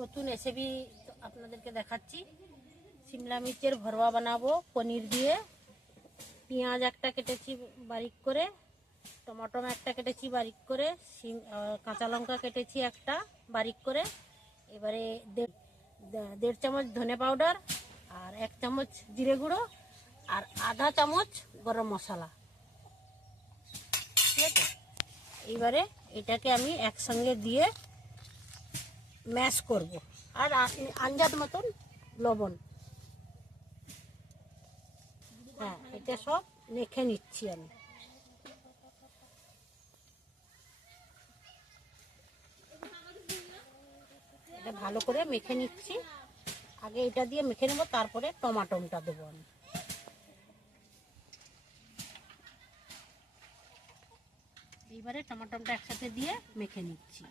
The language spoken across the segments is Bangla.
নতুন রেসিপি আপনাদেরকে দেখাচ্ছি। সিমলা মির্চের ভরোয়া বানাবো, পনির দিয়ে। পেঁয়াজ একটা কেটেছি বারিক করে টমাটো একটা কেটেছি বারিক করে, সিম- কাঁচা লঙ্কা কেটেছি একটা বারিক করে। এবারে দেড় চামচ ধনে পাউডার আর এক চামচ জিরে গুঁড়ো আর আধা চামচ গরম মশলা। ঠিক আছে? এইবারে এটাকে আমি একসঙ্গে দিয়ে ম্যাশ করব। আর আ- আন্দাজ মতন লবণ। হ্যাঁ এটা সব মেখে নিচ্ছি আমি। এটা ভালো করে মেখে নিচ্ছি। আগে এটা দিয়ে মেখে নেব, তারপরে টমাটোমটা দেবো আমি। এইবারে টমাটোমটা একসাথে দিয়ে মেখে নিচ্ছি।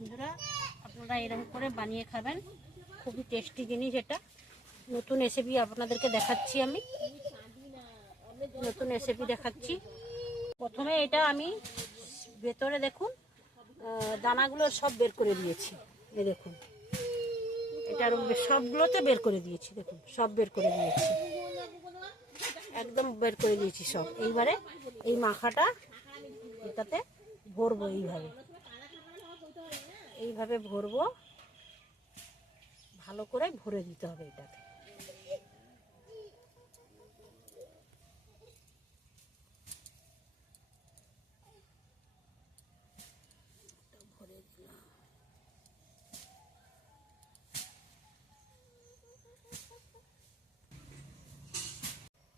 বন্ধুরা, আপনারা এরকম করে বানিয়ে খাবেন। খুবই টেস্টি জিনিস এটা। নতুন রেসিপি আপনাদেরকে দেখাচ্ছি আমি। নতুন রেসিপি দেখাচ্ছি। প্রথমে এটা আমি ভেতরে দেখুন দানাগুলো সব বের করে দিয়েছি। এই দেখুন। এটার সবগুলোতে বের করে দিয়েছি, দেখুন। সব বের করে দিয়েছি। একদম বের করে দিয়েছি সব। এইবারে এই মাখাটা এটাতে ভরবো এইভাবে। এইভাবে ভরবো। ভালো করে ভরে দিতে হবে দিলাম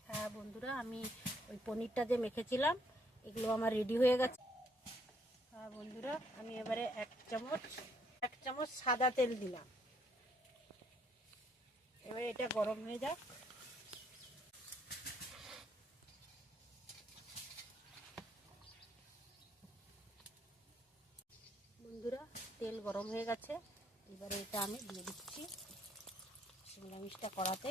হ্যাঁ বন্ধুরা, আমি ওই পনিরটা যে মেখেছিলাম, এগুলো আমার রেডি হয়ে গেছে। বন্ধুরা, আমি এবারে এক চামচ এক চামচ সাদা তেল দিলাম। এবারে এটা গরম হয়ে যাক। বন্ধুরা, তেল গরম হয়ে গেছে। এবারে এটা আমি দিয়ে দিচ্ছি। শিমলা মির্চটা কড়াতে।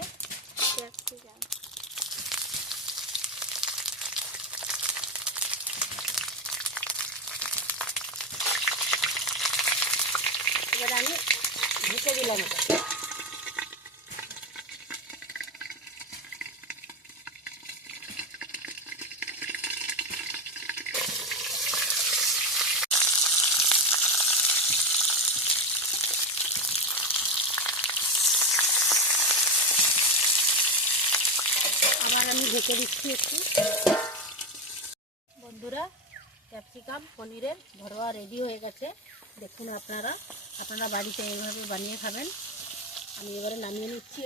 এবারে আমি ঢেকে দিলাম এটা আবার আমি ঢেকে দিচ্ছি একটু। বন্ধুরা ক্যাপসিকাম পনিরের ভরোয়া রেডি হয়ে গেছে। দেখুন আপনারা আপনারা বাড়িতে এইভাবে বানিয়ে খাবেন। আমি এবারে নামিয়ে নিচ্ছি।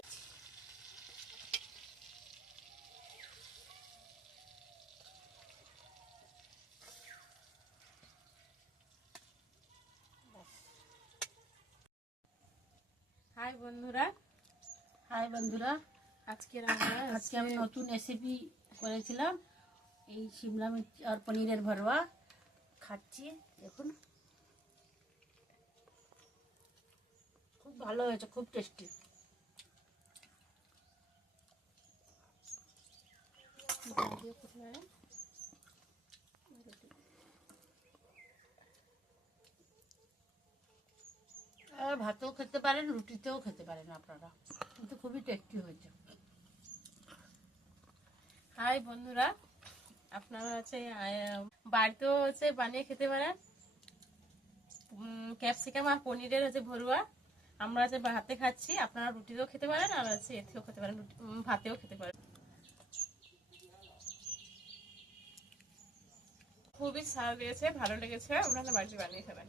হাই বন্ধুরা। হাই বন্ধুরা। আজকের আজকে আমি নতুন রেসিপি করেছিলাম। এই শিমলা মির্চ আর পনিরের ভরোয়া খাচ্ছি, দেখুন। খুব ভালো হয়েছে, খুব টেস্টি ভাতেও খেতে পারেন, রুটিতেও খেতে পারেন আপনারা। কিন্তু খুবই টেস্টি হয়েছে। হাই বন্ধুরা আপনারা হচ্ছে বাড়িতেও হচ্ছে বানিয়ে খেতে পারেন। ক্যাপসিকাম আর পনিরের হচ্ছে ভরুয়া আমরা হচ্ছে ভাতে খাচ্ছি, আপনারা রুটিতেও খেতে পারেন, আর হচ্ছে এতেও খেতে পারেন ভাতেও খেতে পারেন। খুবই স্বাদ দিয়েছে ভালো লেগেছে, আপনারা বাড়িতে বানিয়ে খাবেন।